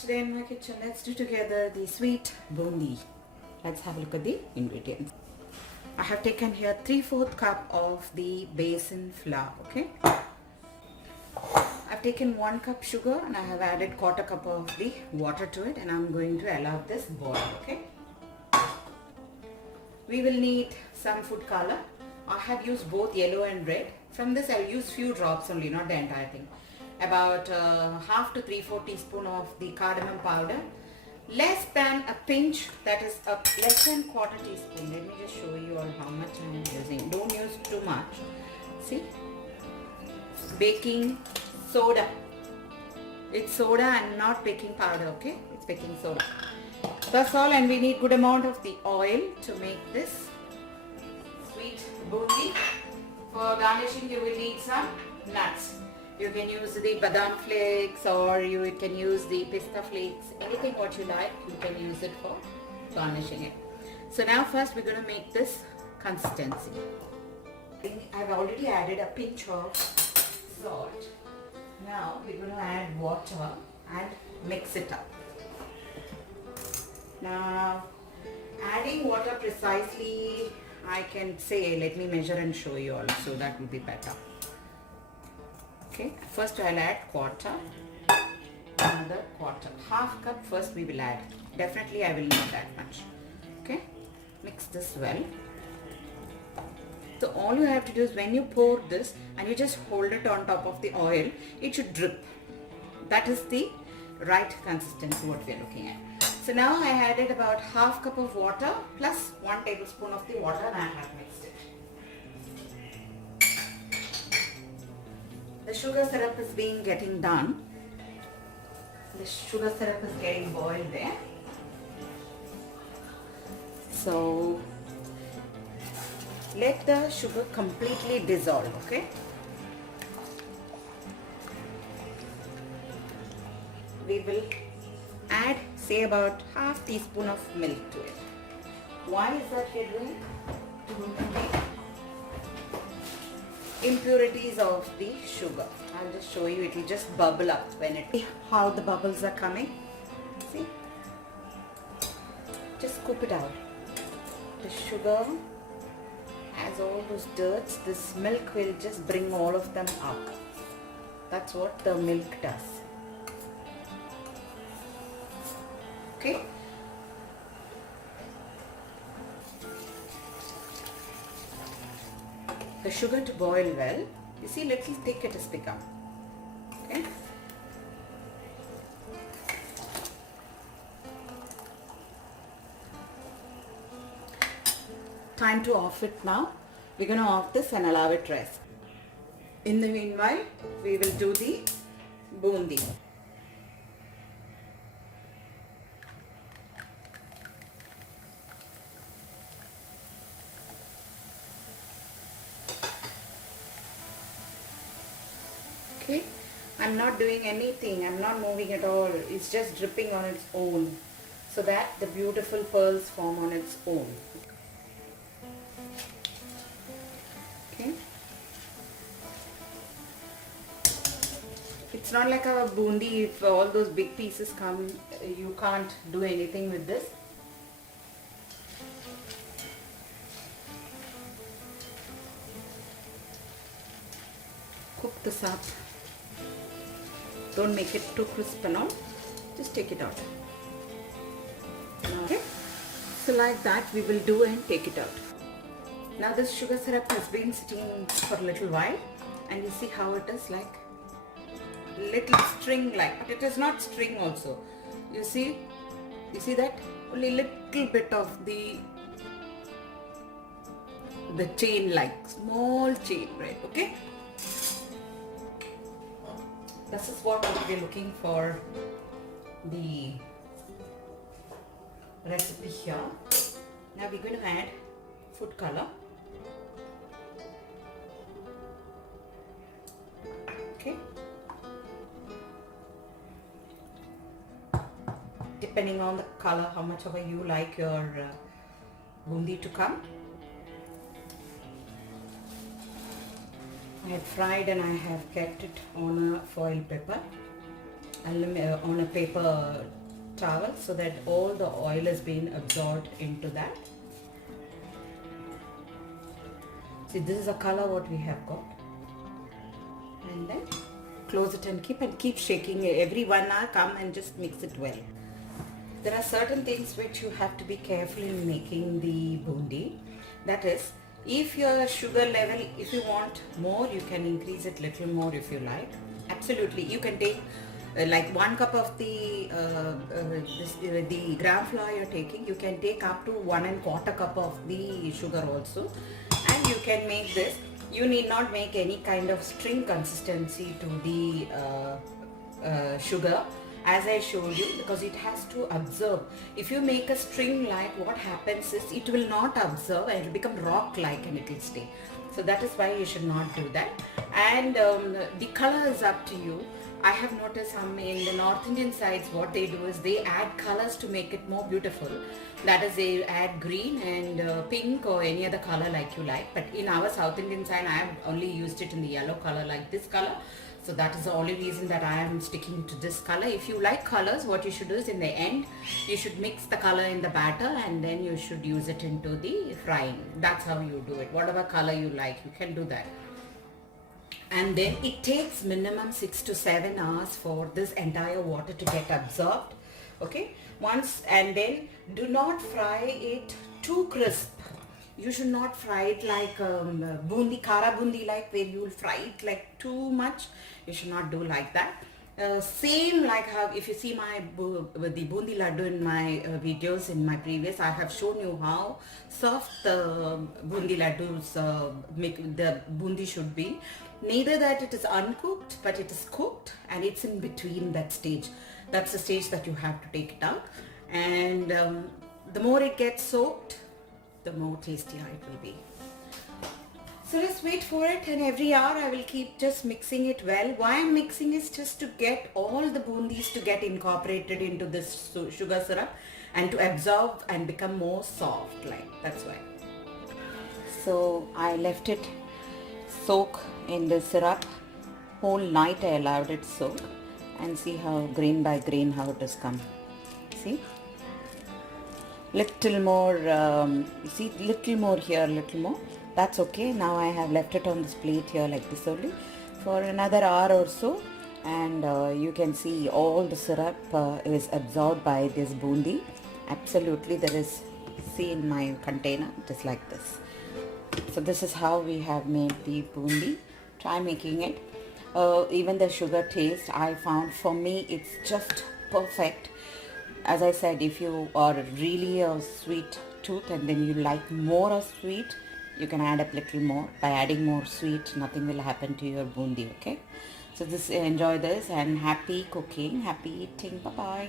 today in my kitchen. Let's do together the sweet bundi. Let's have a look at the ingredients. I have taken here 3/4 cup of the besan flour, okay. I've taken 1 cup sugar and I have added 1/4 cup of the water to it, and I'm going to allow this boil, okay. We will need some food color. I have used both yellow and red. From this I'll use few drops only, not the entire thing. About half to 3/4 teaspoon of the cardamom powder. Less than a pinch, that is less than 1/4 teaspoon. Let me just show you all how much I am using. Don't use too much. See? Baking soda. It's soda and not baking powder, okay? It's baking soda. That's all, and we need good amount of the oil to make this sweet bundi. For garnishing you will need some nuts. You can use the badam flakes or you can use the pista flakes, anything what you like, you can use it for garnishing it. So now first we're going to make this consistency. I've already added a pinch of salt. Now we're going to add water and mix it up. Now adding water precisely, I can say, let me measure and show you all, so that will be better. Okay, first I'll add 1/4, another 1/4, half cup first we will add. Definitely I will need that much. Okay, mix this well. So all you have to do is when you pour this and you just hold it on top of the oil, it should drip. That is the right consistency what we are looking at. So now I added about half cup of water plus 1 tablespoon of the water and I have mixed it. The sugar syrup is getting done. The sugar syrup is getting boiled there. So let the sugar completely dissolve, okay? We will add, say, about half teaspoon of milk to it. Why is that we're doing? To make impurities of the sugar. I'll just show you, it will just bubble up when it, how the bubbles are coming. See? Just scoop it out. The sugar has all those dirts. This milk will just bring all of them up. That's what the milk does. Okay? The sugar to boil well. You see, little thick it has become. Okay? Time to off it now. We're going to off this and allow it rest. In the meanwhile, we will do the bundi. Okay, I'm not doing anything, I'm not moving at all, it's just dripping on its own so that the beautiful pearls form on its own. Okay, it's not like a bundi. If all those big pieces come, you can't do anything with this. Cook this up. Don't make it too crisp and all. Just take it out. Okay. So like that we will do and take it out. Now this sugar syrup has been sitting for a little while, and you see how it is like little string like, but it is not string also. You see that only little bit of the chain, like small chain, right? Okay. This is what we're looking for the recipe here. Now we're going to add food color. Okay. Depending on the color, how much ever you like your bundi to come. I had fried and I have kept it on a foil paper. on a paper towel so that all the oil has been absorbed into that. See, this is a color what we have got. And then close it and keep shaking it. Every 1 hour come and just mix it well. There are certain things which you have to be careful in making the bundi. That is, if your sugar level, if you want more, you can increase it little more if you like. Absolutely, you can take like 1 cup of the gram flour you're taking, you can take up to 1¼ cup of the sugar also, and you can make this. You need not make any kind of string consistency to the sugar, as I showed you, because it has to absorb. If you make a string like, what happens is it will not absorb and it will become rock like and it will stay. So that is why you should not do that. And the color is up to you. I have noticed some in the North Indian sides, what they do is they add colors to make it more beautiful. That is, they add green and pink or any other color like you like. But in our South Indian side, I have only used it in the yellow color like this color. So that is the only reason that I am sticking to this color. If you like colors, what you should do is in the end, you should mix the color in the batter and then you should use it into the frying. That's how you do it. Whatever color you like, you can do that. And then it takes minimum 6 to 7 hours for this entire water to get absorbed. Okay, once, and then do not fry it too crisp. You should not fry it like bundi, kara bundi, like where you will fry it like too much. You should not do like that. Same like how, if you see my the bundi laddu in my videos in my previous, I have shown you how soft the bundi laddus the bundi should be. Neither that it is uncooked, but it is cooked and it's in between that stage. That's the stage that you have to take it out. And the more it gets soaked, the more tastier it will be. So let's wait for it, and every hour I will keep just mixing it well. Why I'm mixing is just to get all the bundis to get incorporated into this sugar syrup and to absorb and become more soft, like that's why. So I left it soak in the syrup whole night. I allowed it soak, and see how grain by grain how it has come. See, little more, see, little more here, little more. That's okay. Now I have left it on this plate here like this only for another hour or so, and you can see all the syrup is absorbed by this bundi. Absolutely, there is, see in my container, it is like this. So this is how we have made the bundi. Try making it. Even the sugar taste, I found, for me it's just perfect. As I said, if you are really a sweet tooth and then you like more of sweet, you can add a little more. By adding more sweet, nothing will happen to your bundi, okay? So this, enjoy this, and happy cooking, happy eating. Bye bye.